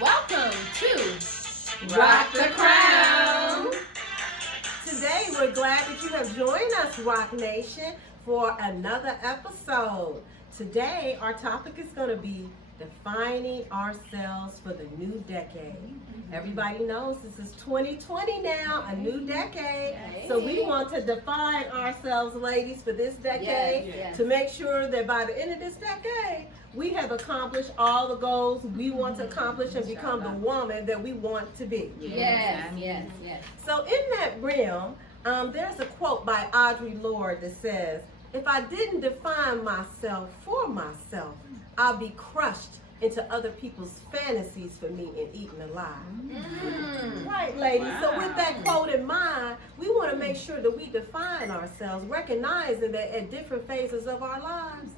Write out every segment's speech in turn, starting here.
Welcome to Rock the Crown. Today, we're glad that you have joined us, Rock Nation, for another episode. Today, our topic is going to be defining ourselves for the new decade. Everybody knows this is 2020 now, a new decade. So we want to define ourselves, ladies, for this decade Yes. to make sure that by the end of this decade, we have accomplished all the goals we want to accomplish and become the woman that we want to be. Yes. So in that realm, there's a quote by Audre Lorde that says, "If I didn't define myself for myself, I'll be crushed into other people's fantasies for me and eaten alive." Right, ladies. So with that quote in mind, we want to make sure that we define ourselves, recognizing that at different phases of our lives,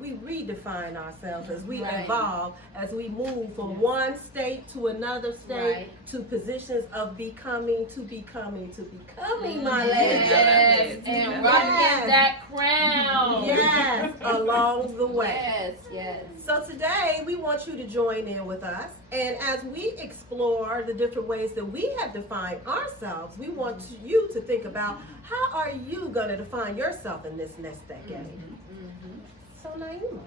we redefine ourselves as we Right. evolve, as we move from one state to another state, Right. to positions of becoming, my lady. Yes. And rocking that crown. Yes, along the way. Yes. So today we want you to join in with us, and as we explore the different ways that we have defined ourselves, we want you to think about how are you going to define yourself in this next decade. So Naima,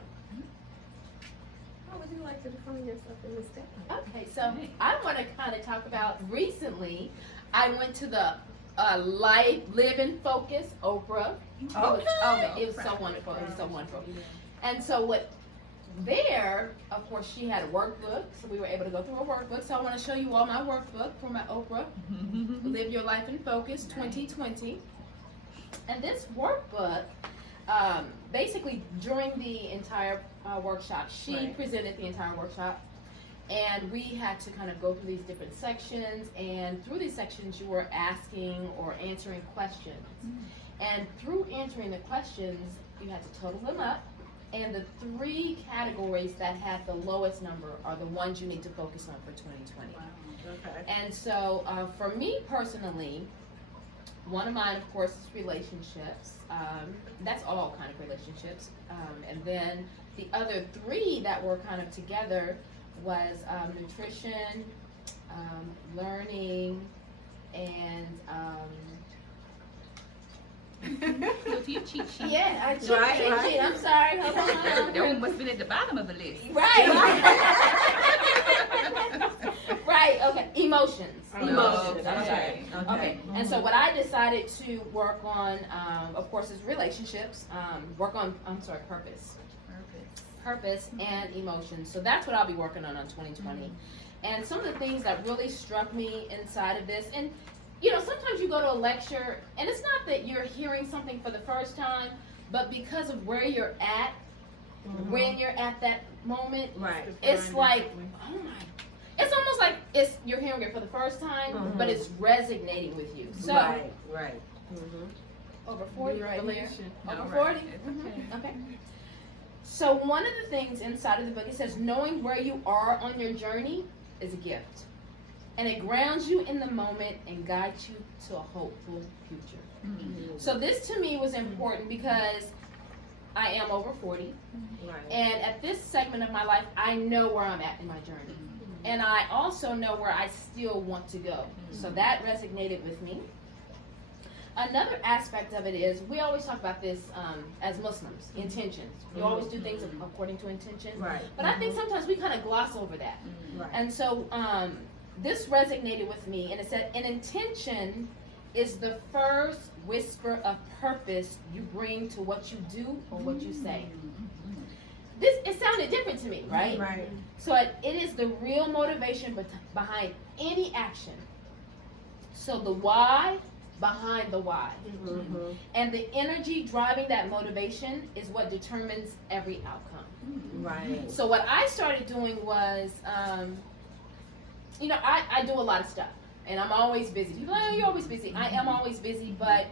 how would you like to define yourself in this decade? Okay, so I want to kind of talk about recently. I went to the Life Living Focus Oprah. It was so wonderful. It was so wonderful. And so there, of course, she had a workbook, so we were able to go through a workbook. So I want to show you all my workbook for my Oprah Live Your Life in Focus 2020. And this workbook, basically during the entire workshop, she presented the entire workshop, and we had to kind of go through these different sections, and through these sections you were asking or answering questions. And through answering the questions, you had to total them up, and the three categories that have the lowest number are the ones you need to focus on for 2020. Okay. And so for me personally, one of mine, of course, is relationships. That's all kind of relationships. And then the other three that were kind of together was nutrition, learning, and You cheat sheet. yeah, I cheat. Right. I'm sorry. Hold on. That one must have been at the bottom of the list. Right. Right. Okay. Emotions. Emotions. Okay. Okay. And so what I decided to work on, of course, is relationships. Purpose and emotions. So that's what I'll be working on 2020. And some of the things that really struck me inside of this, and you know, sometimes you go to a lecture, and it's not that you're hearing something for the first time, but because of where you're at, when you're at that moment, Right. it's like, oh my. It's almost like you're hearing it for the first time, but it's resonating with you. So Right. over 40 right here. Revelation. Over No, 40? right. Okay. So one of the things inside of the book, it says knowing where you are on your journey is a gift. And it grounds you in the moment and guides you to a hopeful future. So this to me was important because I am over 40. Right. And at this segment of my life, I know where I'm at in my journey. And I also know where I still want to go. So that resonated with me. Another aspect of it is, we always talk about this as Muslims, intentions. We always do things according to intention. Right. But I think sometimes we kind of gloss over that. Right. And so this resonated with me, and it said, an intention is the first whisper of purpose you bring to what you do or what you say. It sounded different to me, right? Right. So it is the real motivation behind any action. So the why behind the why. And the energy driving that motivation is what determines every outcome. Right. So what I started doing was, I do a lot of stuff. And I'm always busy. People are like, oh, you're always busy. I am always busy, but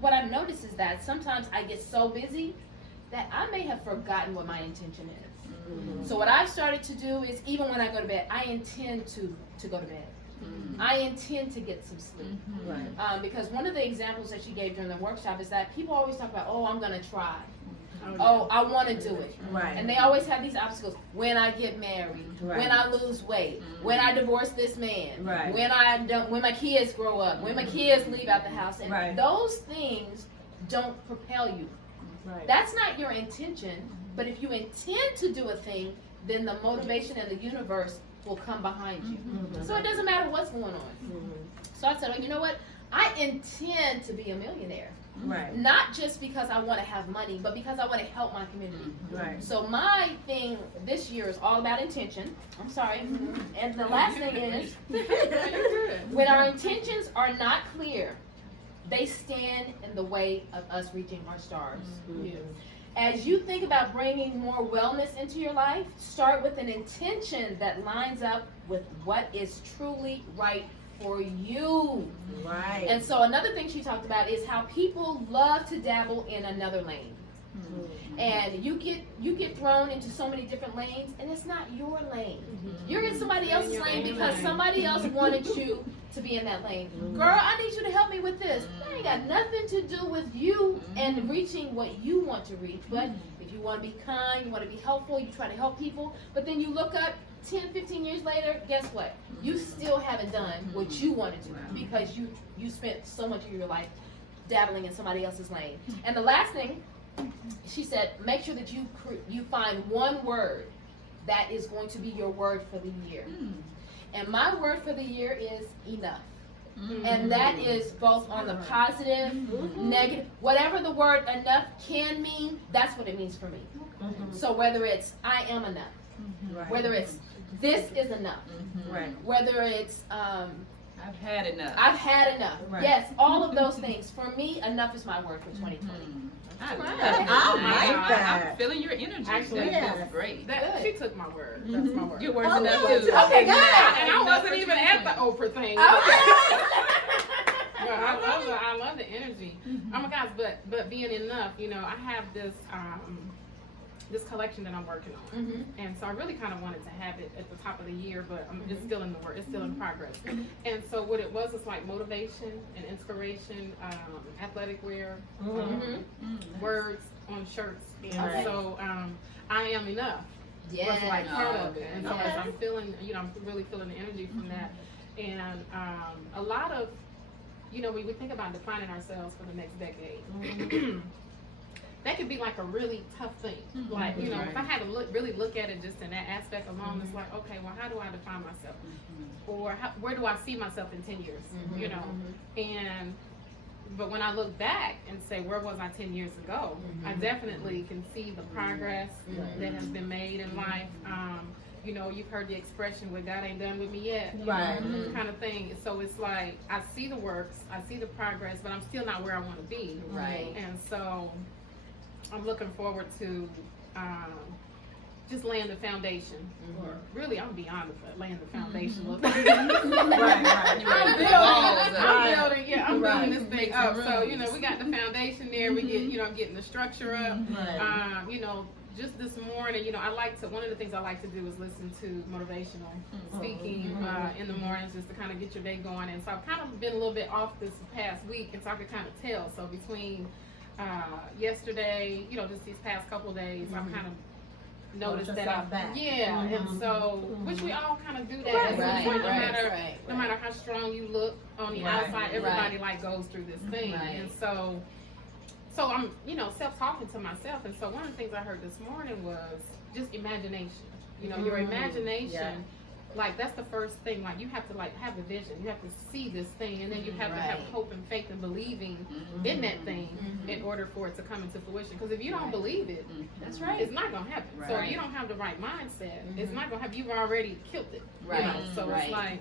what I've noticed is that sometimes I get so busy that I may have forgotten what my intention is. So what I've started to do is, even when I go to bed, I intend to go to bed. I intend to get some sleep. Right. Because one of the examples that she gave during the workshop is that people always talk about, oh, I'm going to try. Oh, I want to do it. Right. And they always have these obstacles. When I get married, Right. when I lose weight, when I divorce this man, Right. when my kids grow up, when my kids leave out the house, and Right. those things don't propel you. Right. That's not your intention. But if you intend to do a thing, then the motivation and the universe will come behind you. Mhm. So it doesn't matter what's going on. Mhm. So I said, oh, you know what? I intend to be a millionaire. Right. Not just because I want to have money, but because I want to help my community. Right. So my thing this year is all about intention. I'm sorry. And the last thing is, when our intentions are not clear, they stand in the way of us reaching our stars. Mhm. As you think about bringing more wellness into your life, start with an intention that lines up with what is truly right for you. Right. And so another thing she talked about is how people love to dabble in another lane. And you get thrown into so many different lanes, and it's not your lane. You're in somebody else's lane because somebody else wanted you to be in that lane. Girl, I need you to help me with this. That ain't got nothing to do with you and reaching what you want to reach. But if you want to be kind, you want to be helpful, you try to help people, but then you look up 10, 15 years later, guess what? You still haven't done what you want to do because you spent so much of your life dabbling in somebody else's lane. And the last thing, she said, make sure that you find one word that is going to be your word for the year. And my word for the year is enough. And that is both on the positive, negative, whatever the word enough can mean, that's what it means for me. So whether it's I am enough, Right. whether it's this is enough, Right. whether it's I've had enough. I've had enough. Right. Yes, all of those things. For me, enough is my word for 2020. I Right. like that. I'm feeling your energy. Actually, that yes. was great. That, she took my word. That's my word. Your words Oh, enough good. too. Okay, good. And I wasn't even at the Oprah thing. But I love the energy. Oh my gosh, but being enough, I have this this collection that I'm working on. Mhm. And so I really kind of wanted to have it at the top of the year, but it's still in the work. It's still in progress. And so what it was like motivation and inspiration, athletic wear, words on shirts. And Okay. so I am enough. Was like Yeah. part of it. And so Okay. as I'm feeling, I'm really feeling the energy from that. And a lot of, when we think about defining ourselves for the next decade, that could be like a really tough thing. Like, if I had to really look at it just in that aspect alone, it's like, okay, well, how do I define myself? Or where do I see myself in 10 years? But when I look back and say, where was I 10 years ago? I definitely can see the progress that has been made in life. You've heard the expression, "Well, God ain't done with me yet," Right. kind of thing. So it's like, I see the works, I see the progress, but I'm still not where I want to be. Right. And so I'm looking forward to just laying the foundation. Or really, I'm beyond laying the foundation. Right. I'm Right. building this thing up. So, we got the foundation there. We get, I'm getting the structure up. Right. Just this morning, one of the things I like to do is listen to motivational speaking in the mornings just to kind of get your day going. And so I've kind of been a little bit off this past week, and so I could kind of tell. So between yesterday, just these past couple of days, I've kind of noticed that yourself back. and so, which we all kind of do that. Right, at some right, point, right, no matter how strong you look on the Right, outside, everybody like goes through this thing. Right. And so I'm, self-talking to myself. And so one of the things I heard this morning was just imagination. Your imagination, Yeah. like that's the first thing. Like you have to have the vision. You have to see this thing, and then you have to have Right. hope and faith and believing in that thing in order for it to come into fruition. Because if you don't believe it, That's right. it's not gonna happen. So Right. if you don't have the right mindset, it's not gonna happen. You've already killed it. Right. So Right. it's like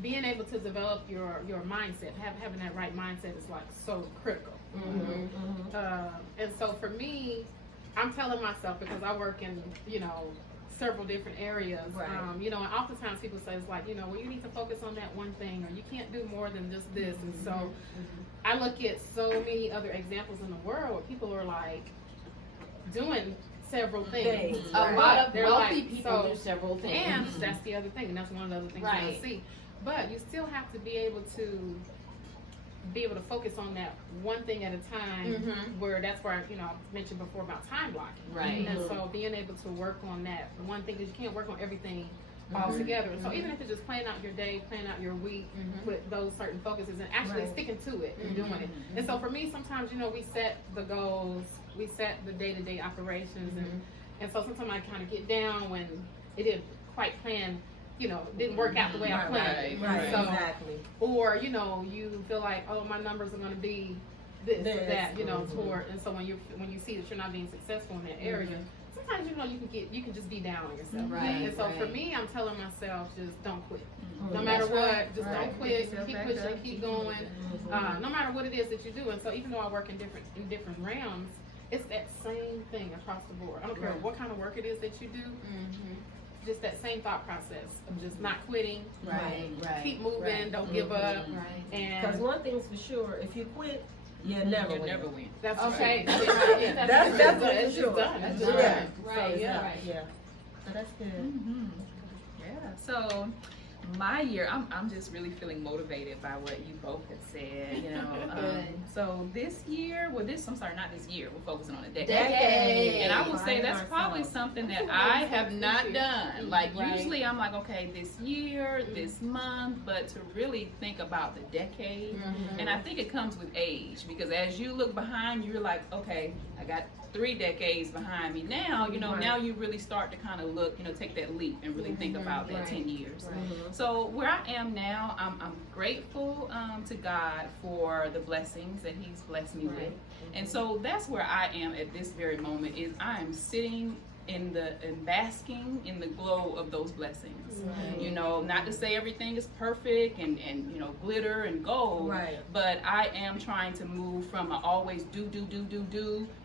being able to develop your mindset, having that right mindset is like so critical. And so for me, I'm telling myself, because I work in several different areas. Right. And oftentimes people say it's like, well, you need to focus on that one thing, or you can't do more than just this. And so I look at so many other examples in the world where people are like doing several things. Things, A right. lot of They're wealthy like, people so- do several things. And that's the other thing, and that's one of the other things Right. I see. But you still have to be able to be able to focus on that one thing at a time, Mhm. where that's where I mentioned before about time blocking. Right. And so being able to work on that one thing, because you can't work on everything all Mhm. together. So even if it's just planning out your day, planning out your week Mhm. with those certain focuses and actually Right. sticking to it and doing it. Mhm. And so for me, sometimes, we set the goals, we set the day-to-day operations, and so sometimes I kind of get down when it didn't quite plan, didn't work out the way I planned it. Right, So, exactly. or, you feel like, oh, my numbers are going to be this or This, that, mhm. toward, and so when you see that you're not being successful in that area, sometimes, you can just be down on yourself. Right, And so for right. me, I'm telling myself, just don't quit. Mhm. No matter That's what, right, just right. don't quit, Pick yourself keep back pushing, up, keep keep going. Mhm. No matter what it is that you do. And so even though I work in different realms, it's that same thing across the board. I don't care Right. what kind of work it is that you do, Mhm. just that same thought process of just not quitting, Right, right. keep moving, Right. don't give up, Right. Because and one thing's for sure, if you quit, you never You'll win. never win. that's Okay. right. Yeah. That's definitely it's for just sure. done. That's It's just done. right. So Right, it's yeah. not- yeah. So that's good. Mm-hmm. Yeah. So my year, I'm just really feeling motivated by what you both have said. Good. So this year, not this year. We're focusing on the decade. Decade. And I will say Finding that's probably ourselves. something that That's what I I have said not this year. done. Like Right. usually I'm like, okay, this year, this month, but to really think about the decade. Mhm. And I think it comes with age, because as you look behind, you're like, okay, I got 3 decades behind me. Now, Right. now you really start to kind of look, take that leap and really think about that Right. 10 years. Right. Mhm. So where I am now, I'm grateful to God for the blessings that He's blessed me with. And so that's where I am at this very moment, is I am sitting and basking in the glow of those blessings. Right. Not to say everything is perfect and glitter and gold, Right. but I am trying to move from a always do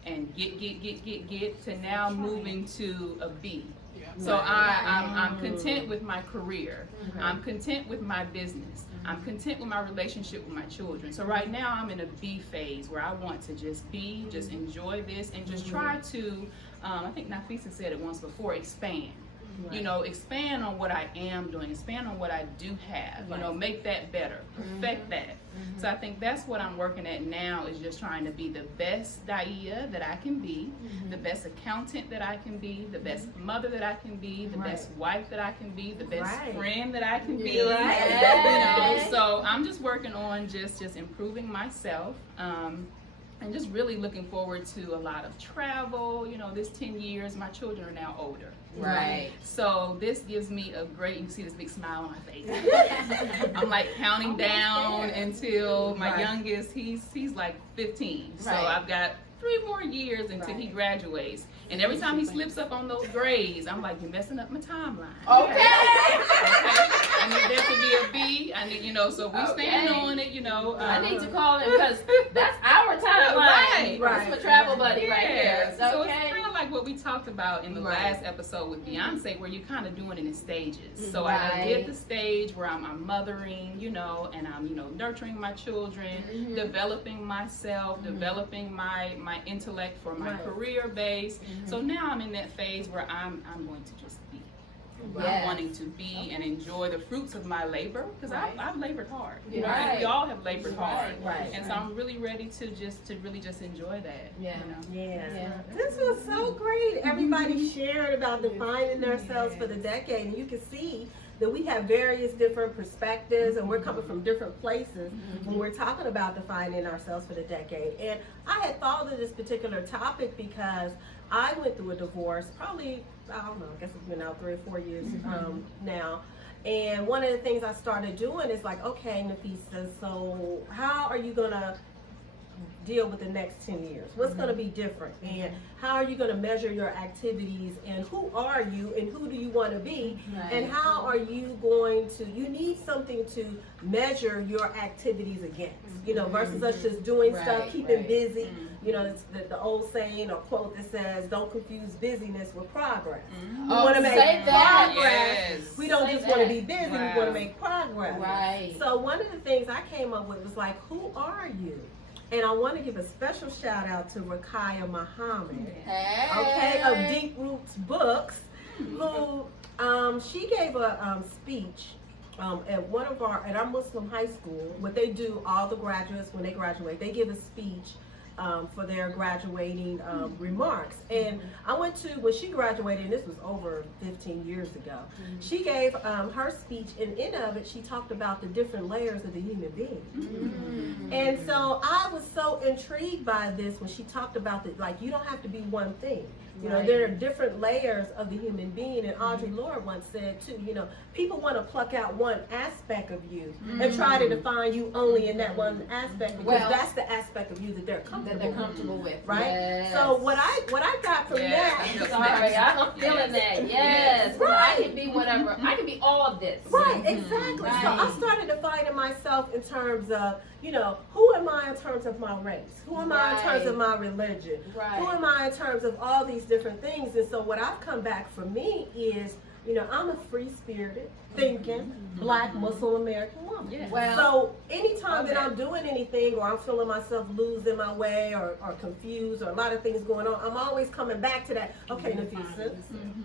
and get to now moving to a be. Yeah. So Right. I'm content with my career. Okay. I'm content with my business. I'm content with my relationship with my children. So right now I'm in a B phase where I want to just be, just enjoy this, and just try to, I think Nafisa said it once before, expand. Expand on what I am doing, expand on what I do have, Right. make that better, perfect that. So I think that's what I'm working at now, is just trying to be the best Daia that I can be, the best accountant that I can be, the best mother that I can be, the Right. best wife that I can be, the best Right. friend that I can be. Yes. So I'm just working on just improving myself. And just really looking forward to a lot of travel. This 10 years, my children are now older. Right. So this gives me a great, you can see this big smile on my face. I'm like counting down until my Right. youngest, he's like 15. So Right. I've got 3 more years until he Right. graduates. And every time he slips up on those grades, I'm like, you're messing up my timeline. Okay. I need there to be a B. I need, so we stand Okay. on it, I need to call him because that's our timeline. Right. That's my travel buddy right here. Yes. So it's Okay. kind of like what we talked about in the Right. last episode with Beyonce, where you're kind of doing it in stages. So I Right. did the stage where I'm mothering, and I'm, nurturing my children, Mhm. developing myself, developing my intellect for my Right. career base. So now I'm in that phase where I'm going to just be. I'm Yes. wanting to be and enjoy the fruits of my labor, because Right. I've labored hard. Right. We all have labored hard. Right. And so I'm really ready to really just enjoy that. Yeah. Yeah. Yeah. This was so great. Everybody shared about defining themselves for the decade, and you can see that we have various different perspectives, and we're coming from different places when we're talking about defining ourselves for the decade. And I had thought of this particular topic because I went through a divorce probably, I don't know, I guess it's been out 3 or 4 years now. And one of the things I started doing is like, okay, Nafisa, so how are you gonna deal with the next 10 years? What's going to be different? And how are you going to measure your activities? And who are you? And who do you want to be? Right. And how are you going to, you need something to measure your activities against, versus us just doing Right, stuff, keeping right. busy. It's the old saying or quote that says, don't confuse busyness with progress. We Oh, want to make say that. progress. Yes. We don't Say just want to that. be busy, we Wow. want to make progress. Right. So one of the things I came up with was like, who are you? And I want to give a special shout out to Rakaya Muhammad, Hey. of Deep Roots Books, who she gave a speech at our Muslim high school, what they do, all the graduates, when they graduate, they give a speech for their graduating remarks. And I went to, when she graduated, and this was over 15 years ago, she gave her speech, and in of it, she talked about the different layers of the human being. And so I was so intrigued by this when she talked about that, like, you don't have to be one thing. You know, there are different layers of the human being, and Audre Lorde once said too, you know, people want to pluck out one aspect of you and try to define you only in that one aspect, because that's the aspect of you that they're comfortable with, right? Yes. So what I got from that, sorry, I'm feeling that. Yes, right. I can be whatever. I can be all of this. Right, exactly. Right. So I started defining myself in terms of, you know, who am I in terms of my race? Who am I in terms of my religion? Right. Who am I in terms of all these different things? And so what I've come back for me is, you know, I'm a free-spirited, thinking, Black Muslim American woman. Yeah. Well, So anytime that I'm doing anything, or I'm feeling myself losing my way, or confused, or a lot of things going on, I'm always coming back to that. Okay, Nafisa,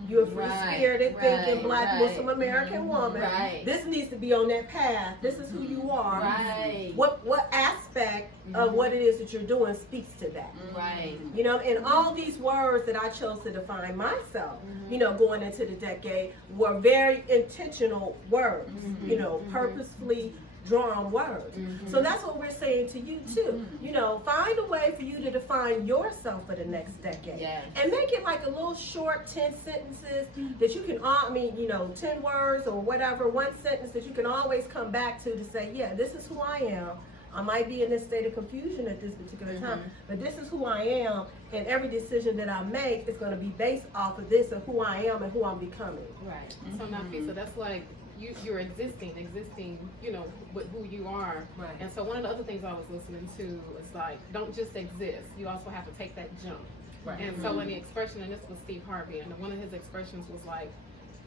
you're a free-spirited, thinking, Black Muslim American woman. Right. This needs to be on that path. This is who you are. Right. What aspect of what it is that you're doing speaks to that? Right. You know, and all these words that I chose to define myself, you know, going into the decade, were very intentional words, you know, purposefully drawn words. So that's what we're saying to you too. You know, find a way for you to define yourself for the next decade. Yes. And make it like a little short 10 sentences that you can, I mean, you know, 10 words or whatever, one sentence that you can always come back to say, yeah, this is who I am. I might be in this state of confusion at this particular time, but this is who I am, and every decision that I make is going to be based off of this, of who I am and who I'm becoming. Right. So Nafisa, that's like you're existing, you know, with who you are. Right. And so one of the other things I was listening to is like, don't just exist. You also have to take that jump. Right. And so in the expression, and this was Steve Harvey, and one of his expressions was like,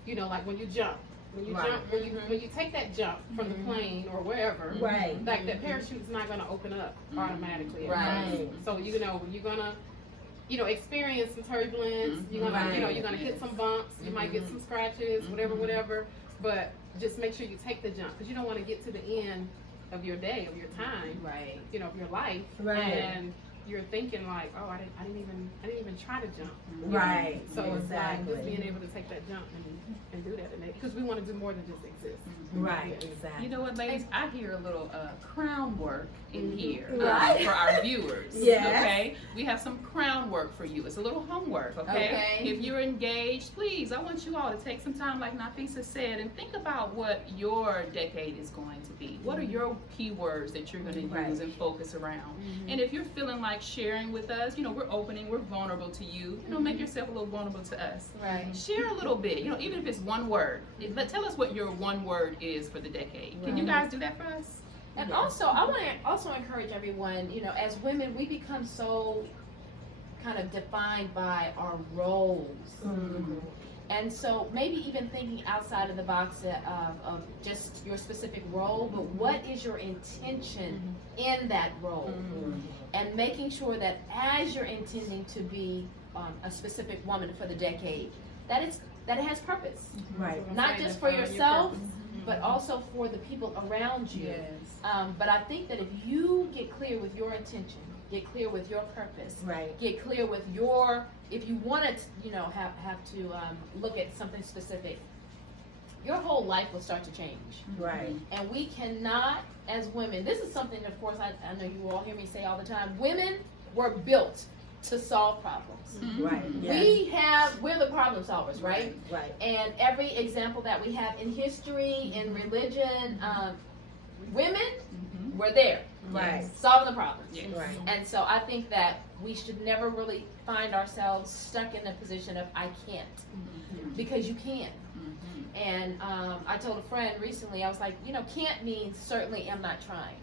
you know, like when you jump, when you take that jump from the plane or wherever, Right. like that parachute's not going to open up automatically. at Right. first. So you know you're gonna, you know, experience some turbulence. You're gonna, you know, you're gonna hit some bumps. You might get some scratches, whatever. But just make sure you take the jump, because you don't want to get to the end of your day, of your time, Right. you know, of your life, Right. and you're thinking like, oh, I didn't even try to jump. Right. So it's like just Exactly. being able to take that jump and do that, because we want to do more than just exist. Right. Yeah. Exactly. You know what, ladies? I hear a little crown work in here Right. for our viewers. Yes. Okay, we have some crown work for you. It's a little homework. Okay? Okay. If you're engaged, please, I want you all to take some time, like Nafisa said, and think about what your decade is going to be. What are your keywords that you're going to use Right. and focus around? And if you're feeling like sharing with us, you know, we're opening, we're vulnerable to you. You know, make yourself a little vulnerable to us. Right. Share a little bit, you know, even if it's one word. Tell us what your one word is for the decade. Can you guys do that for us? And also, I want to also encourage everyone, you know, as women, we become so kind of defined by our roles. And so maybe even thinking outside of the box of just your specific role, but what is your intention in that role? And making sure that as you're intending to be a specific woman for the decade, that it has purpose. Right. Not just for yourself, but also for the people around you. But I think that if you get clear with your intention, get clear with your purpose, Right. get clear with your, if you want to, you know, have to look at something specific, your whole life will start to change. Right. And we cannot, as women, this is something, of course, I know you all hear me say all the time, women were built to solve problems. Right. Yes. We're the problem solvers, right? Right. And every example that we have in history, in religion, women were there, Right. solving the problems. Yes. Right. And so I think that we should never really find ourselves stuck in a position of I can't, because you can. And I told a friend recently, I was like, you know, can't means certainly am not trying.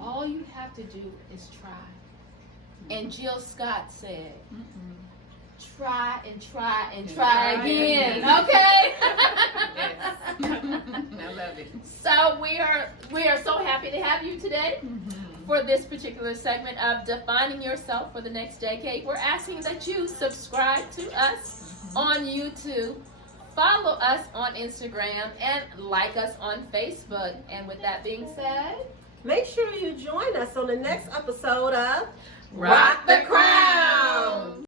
All you have to do is try. And Jill Scott said, try and try and try again. Okay? I love it. So we are so happy to have you today for this particular segment of Defining Yourself for the Next Decade. We're asking that you subscribe to us on YouTube. follow us on Instagram and like us on Facebook. And with that being said, Make sure you join us on the next episode of Rock the Crown.